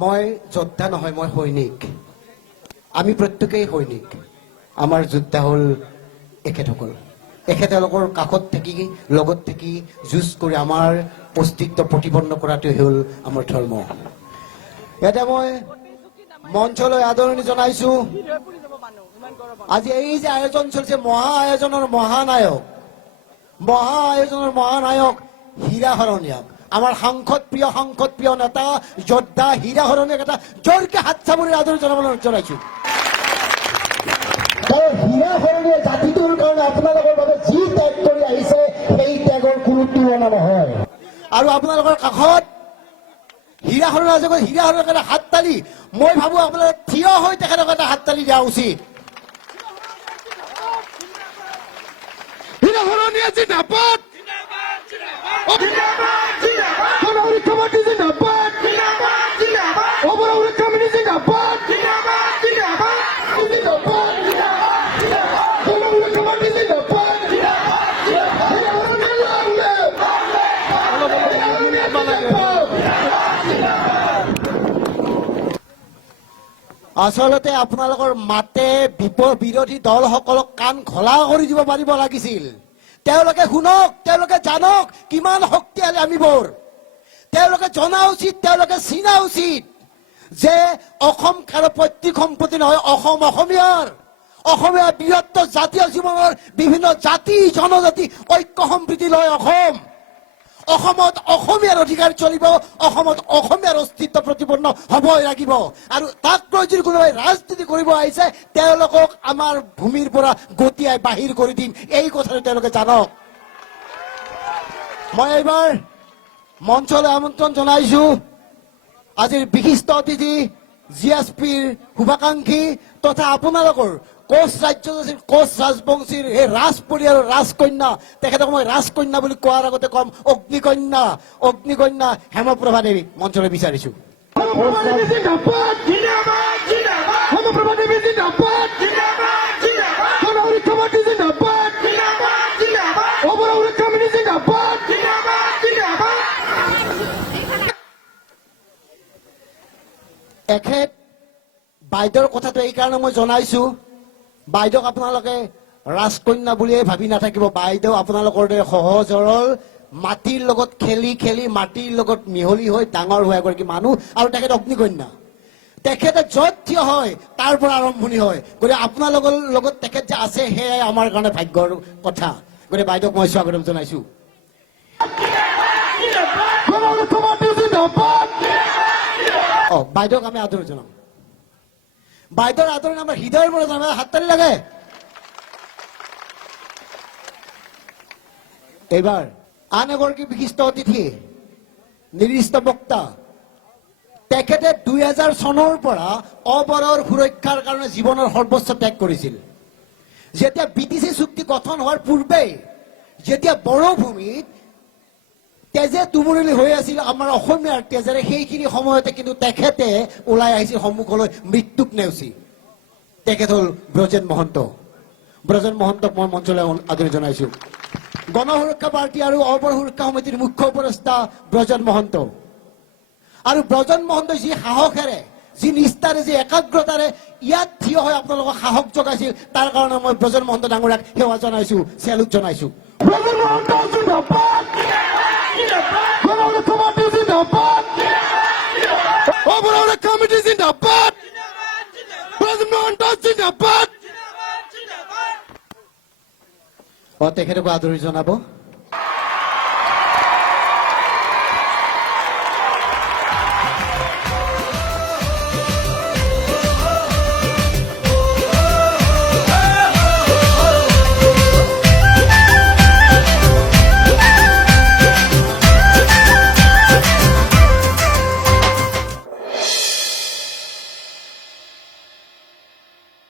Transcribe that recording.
মই যোদ্ধা নহয়, মই সৈনিক। আমি প্ৰত্যেকেই সৈনিক। আমাৰ যোদ্ধা হ'ল এখেতসকল। এখেতলোকৰ কাষত থাকি, লগত থাকি যুঁজ কৰি আমাৰ অস্তিত্ব প্ৰতিপন্ন কৰাটোৱে হ'ল আমাৰ ধৰ্ম। ইয়াতে মই মঞ্চলৈ আদৰণি জনাইছো। আজি এই যে আয়োজন চলিছে, মহা আয়োজনৰ মহানায়ক হীৰা হৰণীয়াক, আমাৰ সাংসদ প্ৰিয় নেতা যোদ্ধা হীৰা হৰণীয়াক এটা জোৰকে হাত চাপৰি আদৰণি জনাবলৈ জনাইছো। হীৰা হৰণীয়া জাতিটোৰ কাৰণে আপোনালোকৰ বাবে যি ত্যাগ কৰি আহিছে, সেই ত্যাগৰ কোনো তুলনা নহয়। আৰু আপোনালোকৰ কাষত হীৰা হৰণীয়া জগত হীৰা হৰণীয়াক এটা হাত তালি, মই ভাবো আপোনালোকে থিয় হৈ তেখেতক এটা হাত তালি দিয়া উচিত। হীৰা হৰণীয়া জিন্দাবাদ, আচলতে আপোনালোকৰ মাতে বিৰোধী দলসকলক কাণ খোলা কৰি দিব পাৰিব লাগিছিল। তেওঁলোকে শুনক, তেওঁলোকে জানক কিমান শক্তিশালী আমি বৰ। তেওঁলোকে জনা উচিত, তেওঁলোকে চিনা উচিত যে অসম কাৰো পৈতৃক সম্পত্তি নহয়, অসম অসমীয়াৰ। অসমীয়া বৃহত্তৰ জাতীয় জীৱনৰ বিভিন্ন জাতি জনজাতি ঐক্য সম্প্ৰীতি লয় অসম। অসমত অসমীয়াৰ অধিকাৰ চলিব, অসমত অসমীয়াৰ অস্তিত্ব প্ৰতিপন্ন হ'বই লাগিব। আৰু তাক লৈ যদি কোনোবাই ৰাজনীতি কৰিব আহিছে, তেওঁলোকক আমাৰ ভূমিৰ পৰা গতিয়াই বাহিৰ কৰি দিম, এই কথাটো তেওঁলোকে জানক। মই এইবাৰ মঞ্চলৈ আমন্ত্ৰণ জনাইছো আজিৰ বিশিষ্ট অতিথি জিএছপিৰ শুভাকাংক্ষী তথা আপোনালোকৰ কোচ ৰাজবংশীৰ এই ৰাজ পৰিয়ালৰ ৰাজকন্যা, তেখেতক মই ৰাজকন্যা বুলি কোৱাৰ আগতে কম অগ্নিকন্যা হেমপ্ৰভা দেৱীক মঞ্চলৈ বিচাৰিছো। এখেত বাইদেউৰ কথাটো এইকাৰণে মই জনাইছো, বাইদেউক আপোনালোকে ৰাজকন্যা বুলিয়ে ভাবি নাথাকিব। বাইদেউ আপোনালোকৰ দৰে সহজ সৰল, মাটিৰ লগত খেলি খেলি মাটিৰ লগত মিহলি হৈ ডাঙৰ হোৱা এগৰাকী মানুহ। আৰু তেখেত অগ্নিকন্যা, তেখেতে য'ত থিয় হয় তাৰ পৰা আৰম্ভণি হয়। গতিকে আপোনালোকৰ লগত তেখেত যে আছে, সেয়াই আমাৰ কাৰণে ভাগ্যৰ কথা। গতিকে বাইদেউক মই স্বাগতম জনাইছো। বাইদেউক আমি আদৰণি জনাম। বাইদেউৰ আদৰণি আমাৰ হৃদয়ৰ পৰা জনাম। হাত তালি লাগে। এইবাৰ আন এগৰাকী বিশিষ্ট অতিথি, নিৰ্দিষ্ট বক্তা, তেখেতে 2000 চনৰ পৰা অবৰৰ সুৰক্ষাৰ কাৰণে জীৱনৰ সৰ্বোচ্চ ত্যাগ কৰিছিল। যেতিয়া বিটিচি চুক্তি গঠন হোৱাৰ পূৰ্বেই, যেতিয়া বড়ো ভূমিত তেজে তুমুৰলি হৈ আছিল আমাৰ অসমীয়াৰ তেজেৰে, সেইখিনি সময়তে কিন্তু তেখেতে ওলাই আহিছিল সন্মুখলৈ মৃত্যুক নেওচি। তেখেত হ'ল ব্ৰজেন মহন্ত। ব্ৰজেন মহন্তক মই মঞ্চলৈ আদৰণি জনাইছো। গণ সুৰক্ষা পাৰ্টী আৰু অবৰ সুৰক্ষা সমিতিৰ মুখ্য উপদেষ্টা ব্ৰজেন মহন্ত। আৰু ব্ৰজেন মহন্তই যি সাহসেৰে, যি নিষ্ঠাৰে, যি একাগ্ৰতাৰে ইয়াত থিয় হৈ আপোনালোকক সাহস যোগাইছিল, তাৰ কাৰণে মই ব্ৰজেন মহন্ত ডাঙৰীয়াক সেৱা জনাইছো, চেলুট জনাইছো। তেখেতকো আদৰণি জনাব।